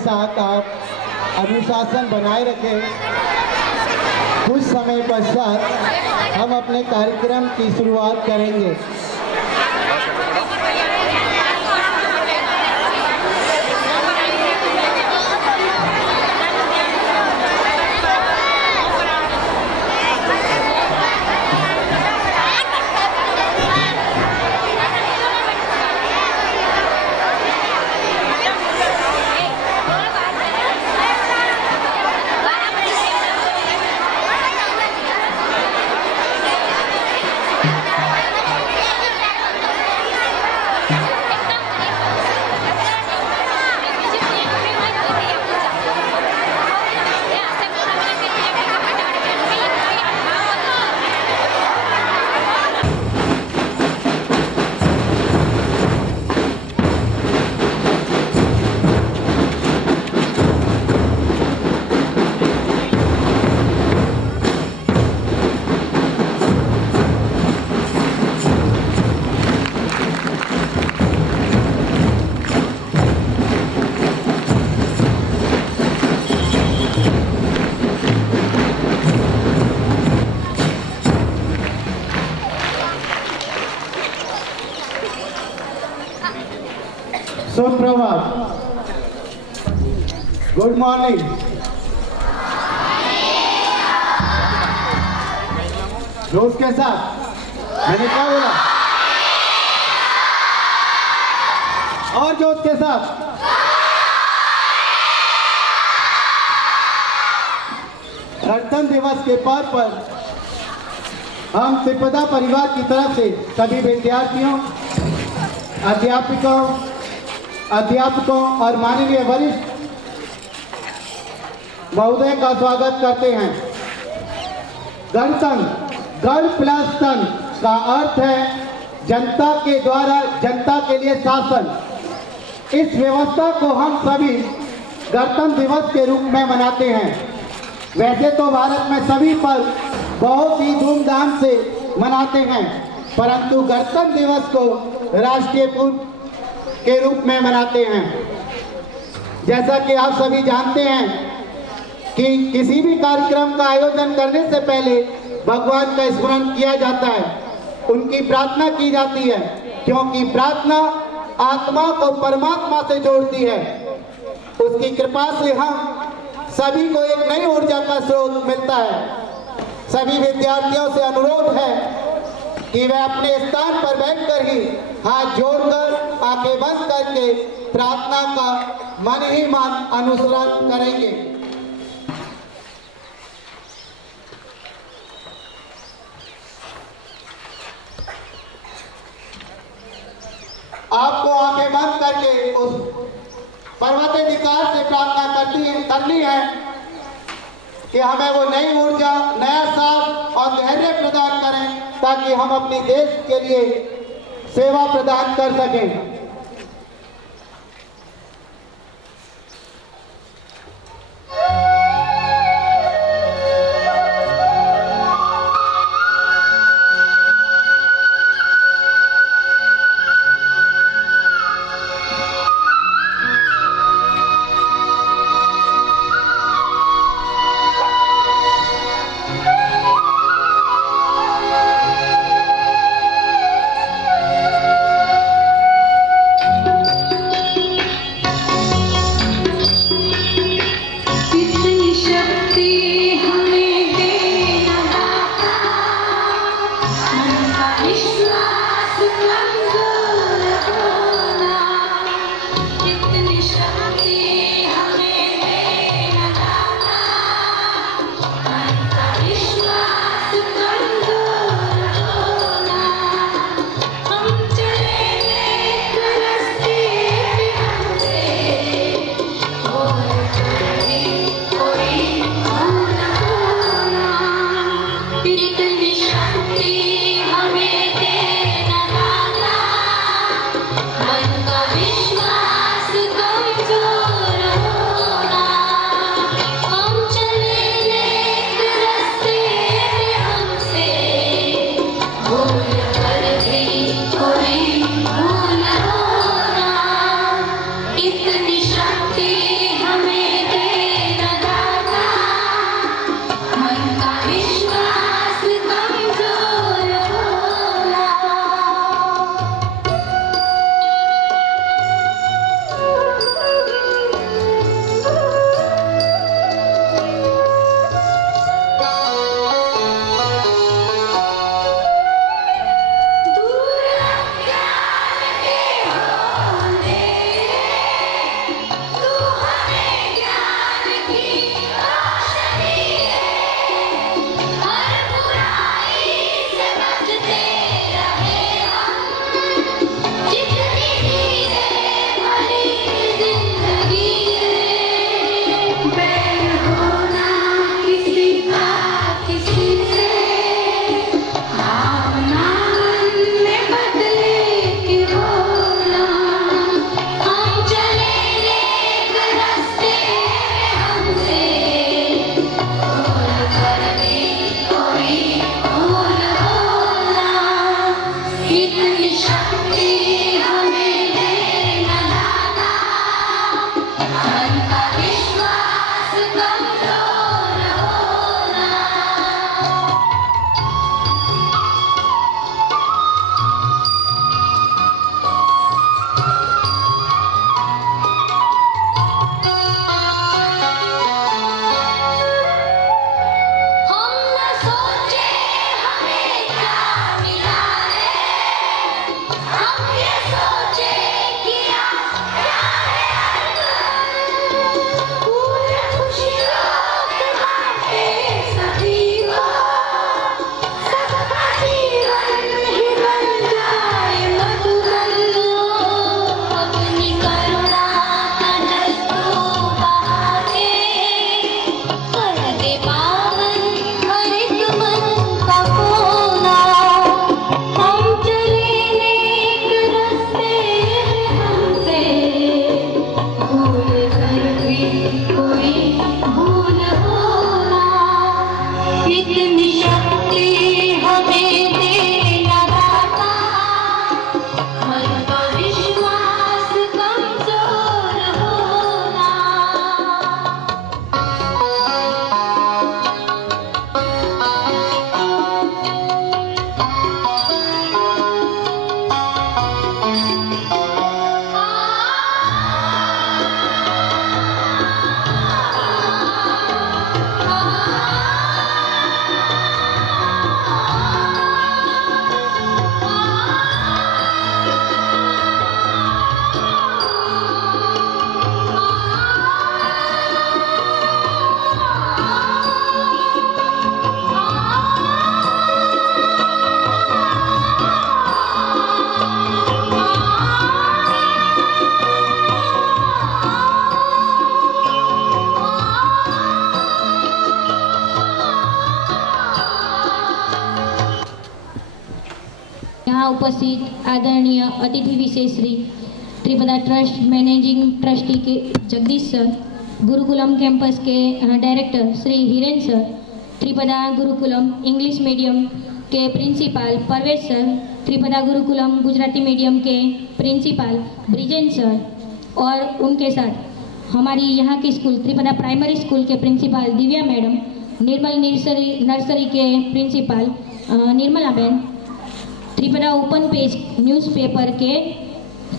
साथ आप अनुशासन बनाए रखें। कुछ समय पश्चात हम अपने कार्यक्रम की शुरुआत करेंगे। सुप्रभात, गुड मॉर्निंग। जोश के साथ मैंने क्या बोला? और जोश के साथ। गणतंत्र दिवस के पर्व पर हम त्रिपदा परिवार की तरफ से सभी विद्यार्थियों, अध्यापकों और माननीय वरिष्ठ महोदय का स्वागत करते हैं। गणतंत्र, गण प्लस तंत्र का अर्थ है जनता के द्वारा जनता के लिए शासन। इस व्यवस्था को हम सभी गणतंत्र दिवस के रूप में मनाते हैं। वैसे तो भारत में सभी पर्व बहुत ही धूमधाम से मनाते हैं, परंतु गणतंत्र दिवस को राष्ट्रीय पर्व के रूप में मनाते हैं। जैसा कि आप सभी जानते हैं कि किसी भी कार्यक्रम का आयोजन करने से पहले भगवान का स्मरण किया जाता है, उनकी प्रार्थना की जाती है, क्योंकि प्रार्थना आत्मा को परमात्मा से जोड़ती है। उसकी कृपा से हम सभी को एक नई ऊर्जा का स्रोत मिलता है। सभी विद्यार्थियों से अनुरोध है कि वे अपने स्थान पर बैठकर ही हाथ जोड़कर आंखें बंद करके प्रार्थना का मन ही मन अनुसरण करेंगे। आपको आंखें बंद करके उस पर्वताधिकार से प्रार्थना करनी है कि हमें वो नई ऊर्जा, नया साथ और धैर्य प्रदान करें, ताकि हम अपने देश के लिए सेवा प्रदान कर सकें। उपस्थित आदरणीय अतिथि विशेष Shri Tripada trust managing trustee के जगदीश सर, गुरुकुलम कैंपस के director Shri Hiren sir, Tripada Gurukulam English medium के principal Parvesh sir, Tripada Gurukulam Gujarati medium के प्रिंसिपल ब्रिजेन सर और उनके साथ हमारी यहाँ की स्कूल त्रिपदा प्राइमरी स्कूल के principal Divya madam, Nirmal nursery के प्रिंसिपल निर्मला बहन, त्रिपदा ओपन पेज न्यूज़पेपर के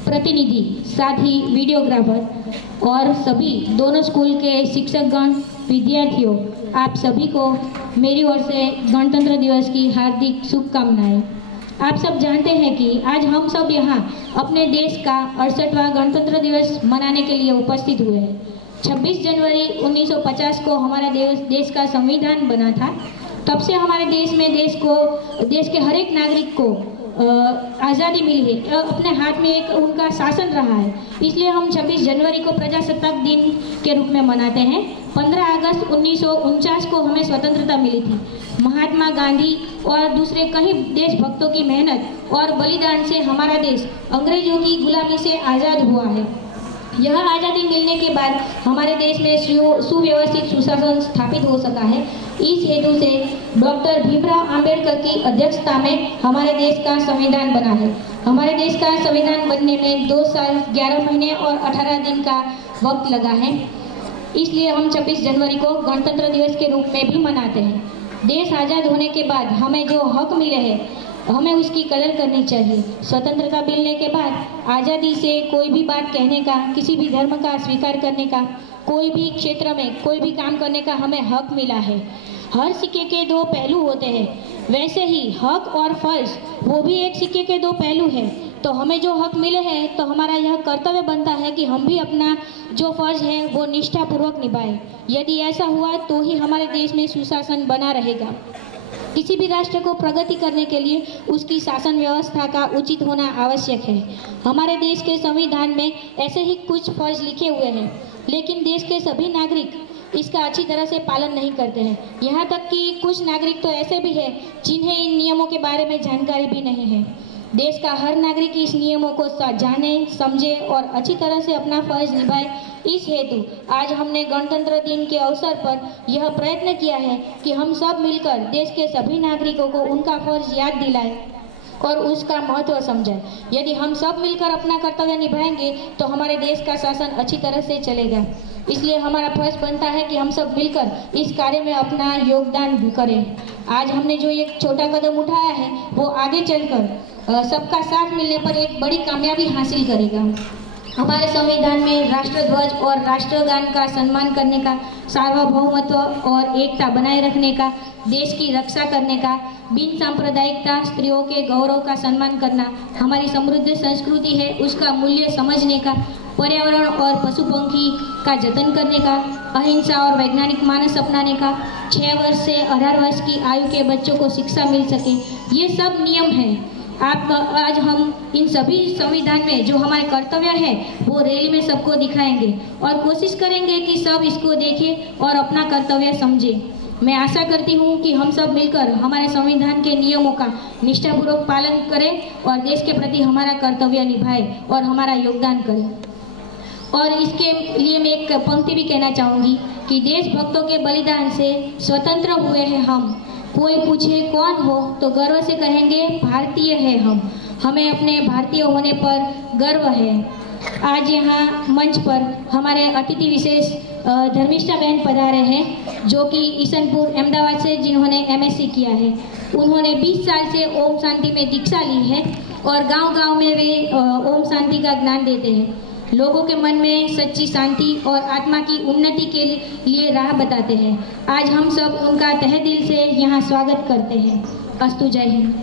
प्रतिनिधि, साथ ही वीडियोग्राफर और सभी दोनों स्कूल के शिक्षकगण, विद्यार्थियों, आप सभी को मेरी ओर से गणतंत्र दिवस की हार्दिक शुभकामनाएं। आप सब जानते हैं कि आज हम सब यहाँ अपने देश का 68वां गणतंत्र दिवस मनाने के लिए उपस्थित हुए हैं। 26 जनवरी 1950 को हमारा देश का संविधान बना था। तब से हमारे देश में देश के हर एक नागरिक को आज़ादी मिली है, अपने हाथ में एक उनका शासन रहा है। इसलिए हम 26 जनवरी को प्रजासत्ताक दिन के रूप में मनाते हैं। 15 अगस्त 1949 को हमें स्वतंत्रता मिली थी। महात्मा गांधी और दूसरे कई देशभक्तों की मेहनत और बलिदान से हमारा देश अंग्रेजों की गुलामी से आज़ाद हुआ है। यह आज़ादी मिलने के बाद हमारे देश में सुव्यवस्थित सुशासन स्थापित हो सका है। इस हेतु से डॉक्टर भीमराव अंबेडकर की अध्यक्षता में हमारे देश का संविधान बना है। हमारे देश का संविधान बनने में 2 साल 11 महीने और 18 दिन का वक्त लगा है। इसलिए हम 26 जनवरी को गणतंत्र दिवस के रूप में भी मनाते हैं। देश आज़ाद होने के बाद हमें जो हक मिले हैं, हमें उसकी कदर करनी चाहिए। स्वतंत्रता मिलने के बाद आज़ादी से कोई भी बात कहने का, किसी भी धर्म का स्वीकार करने का, कोई भी क्षेत्र में कोई भी काम करने का हमें हक मिला है। हर सिक्के के 2 पहलू होते हैं, वैसे ही हक और फर्ज वो भी एक सिक्के के 2 पहलू हैं। तो हमें जो हक मिले हैं तो हमारा यह कर्तव्य बनता है कि हम भी अपना जो फर्ज है वो निष्ठापूर्वक निभाएं। यदि ऐसा हुआ तो ही हमारे देश में सुशासन बना रहेगा। किसी भी राष्ट्र को प्रगति करने के लिए उसकी शासन व्यवस्था का उचित होना आवश्यक है। हमारे देश के संविधान में ऐसे ही कुछ फर्ज लिखे हुए हैं, लेकिन देश के सभी नागरिक इसका अच्छी तरह से पालन नहीं करते हैं। यहाँ तक कि कुछ नागरिक तो ऐसे भी हैं जिन्हें इन नियमों के बारे में जानकारी भी नहीं है। देश का हर नागरिक इस नियमों को जाने, समझे और अच्छी तरह से अपना फर्ज निभाए। इस हेतु आज हमने गणतंत्र दिन के अवसर पर यह प्रयत्न किया है कि हम सब मिलकर देश के सभी नागरिकों को उनका फर्ज याद दिलाएं। और उसका महत्व समझाएं। यदि हम सब मिलकर अपना कर्तव्य निभाएंगे तो हमारे देश का शासन अच्छी तरह से चलेगा। इसलिए हमारा फर्ज बनता है कि हम सब मिलकर इस कार्य में अपना योगदान करें। आज हमने जो एक छोटा कदम उठाया है वो आगे चलकर सबका साथ मिलने पर एक बड़ी कामयाबी हासिल करेगा। हमारे संविधान में राष्ट्रध्वज और राष्ट्रगान का सम्मान करने का, सार्वभौमत्व और एकता बनाए रखने का, देश की रक्षा करने का, बिन सांप्रदायिकता, स्त्रियों के गौरव का सम्मान करना हमारी समृद्ध संस्कृति है, उसका मूल्य समझने का, पर्यावरण और पशु पंखी का जतन करने का, अहिंसा और वैज्ञानिक मानस अपनाने का, 6 वर्ष से 18 वर्ष की आयु के बच्चों को शिक्षा मिल सके, ये सब नियम हैं। आज हम इन सभी संविधान में जो हमारे कर्तव्य है वो रैली में सबको दिखाएंगे और कोशिश करेंगे कि सब इसको देखें और अपना कर्तव्य समझें। मैं आशा करती हूँ कि हम सब मिलकर हमारे संविधान के नियमों का निष्ठापूर्वक पालन करें और देश के प्रति हमारा कर्तव्य निभाएं और हमारा योगदान करें। और इसके लिए मैं एक पंक्ति भी कहना चाहूँगी कि देशभक्तों के बलिदान से स्वतंत्र हुए हैं हम। कोई पूछे कौन हो तो गर्व से कहेंगे भारतीय है हम। हमें अपने भारतीय होने पर गर्व है। आज यहाँ मंच पर हमारे अतिथि विशेष धर्मिष्ठा बहन पधारे हैं जो कि ईसनपुर अहमदाबाद से, जिन्होंने MSc किया है। उन्होंने 20 साल से ओम शांति में दीक्षा ली है और गांव-गांव में वे ओम शांति का ज्ञान देते हैं। लोगों के मन में सच्ची शांति और आत्मा की उन्नति के लिए राह बताते हैं। आज हम सब उनका तहे दिल से यहाँ स्वागत करते हैं। अस्तु, जय हिंद।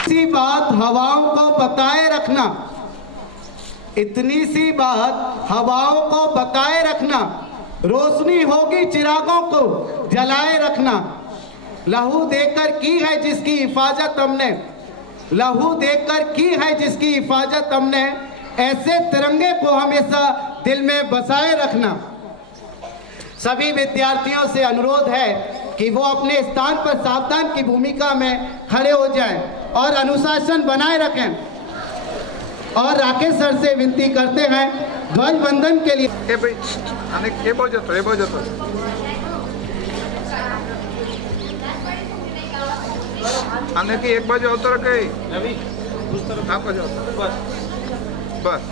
इसी बात हवाओं को बताए रखना, इतनी सी बात हवाओं को बताए रखना, रोशनी होगी चिरागों को जलाए रखना। लहू देकर की है जिसकी हिफाजत हमने, लहू देकर की है जिसकी हिफाजत हमने, ऐसे तिरंगे को हमेशा दिल में बसाए रखना। सभी विद्यार्थियों से अनुरोध है कि वो अपने स्थान पर सावधान की भूमिका में खड़े हो जाएं और अनुशासन बनाए रखें। और राकेश सर से विनती करते हैं ध्वज वंदन के लिए। एक बाजू होता रखे बस।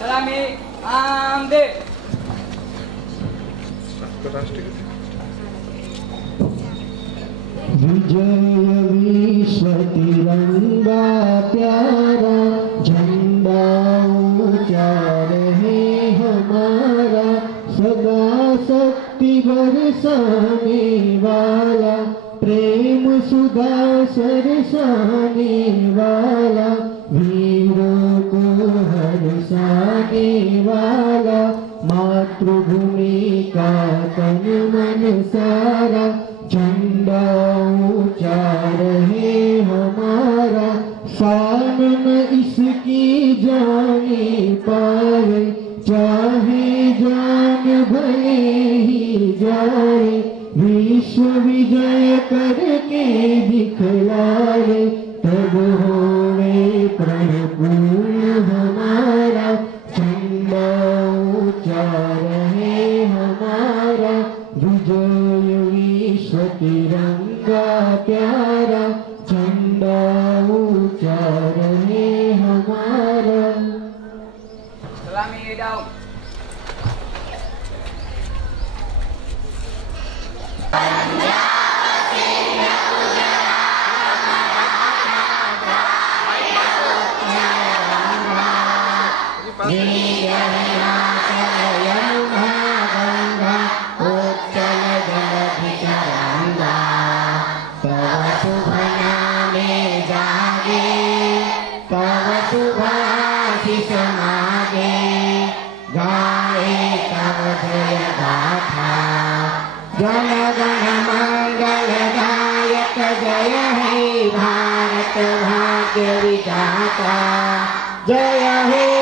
सलामी आमदे। विजय विश्व तिरंगा प्यारा, झंडा ऊंचा रहे हमारा, सदा शक्ति बरसाने वाला, प्रेम सुधा सरसाने वाला, वीरों को हर्षाने वाला, मातृभूमि का तन मन सारा, झंडा ऊंचा रहे हमारा, शान न इसकी जाने पाए, चाहे जान भले ही जाए, विश्व विजय करके दिखलाए, तब होवे प्रणपूर्ण हमारा, झंडा ऊंचा रहे हमारा, विजय विश्व तिरंगा प्यारा, झंडा ऊंचा रहे हमारा। सलामी डाउन। तव शुभ नाम में जागे, तव शुभाशीष मागे, गाए तव जय गाथा। जन गण मंगल दायक जय हे भारत भाग्य विधाता, जय हे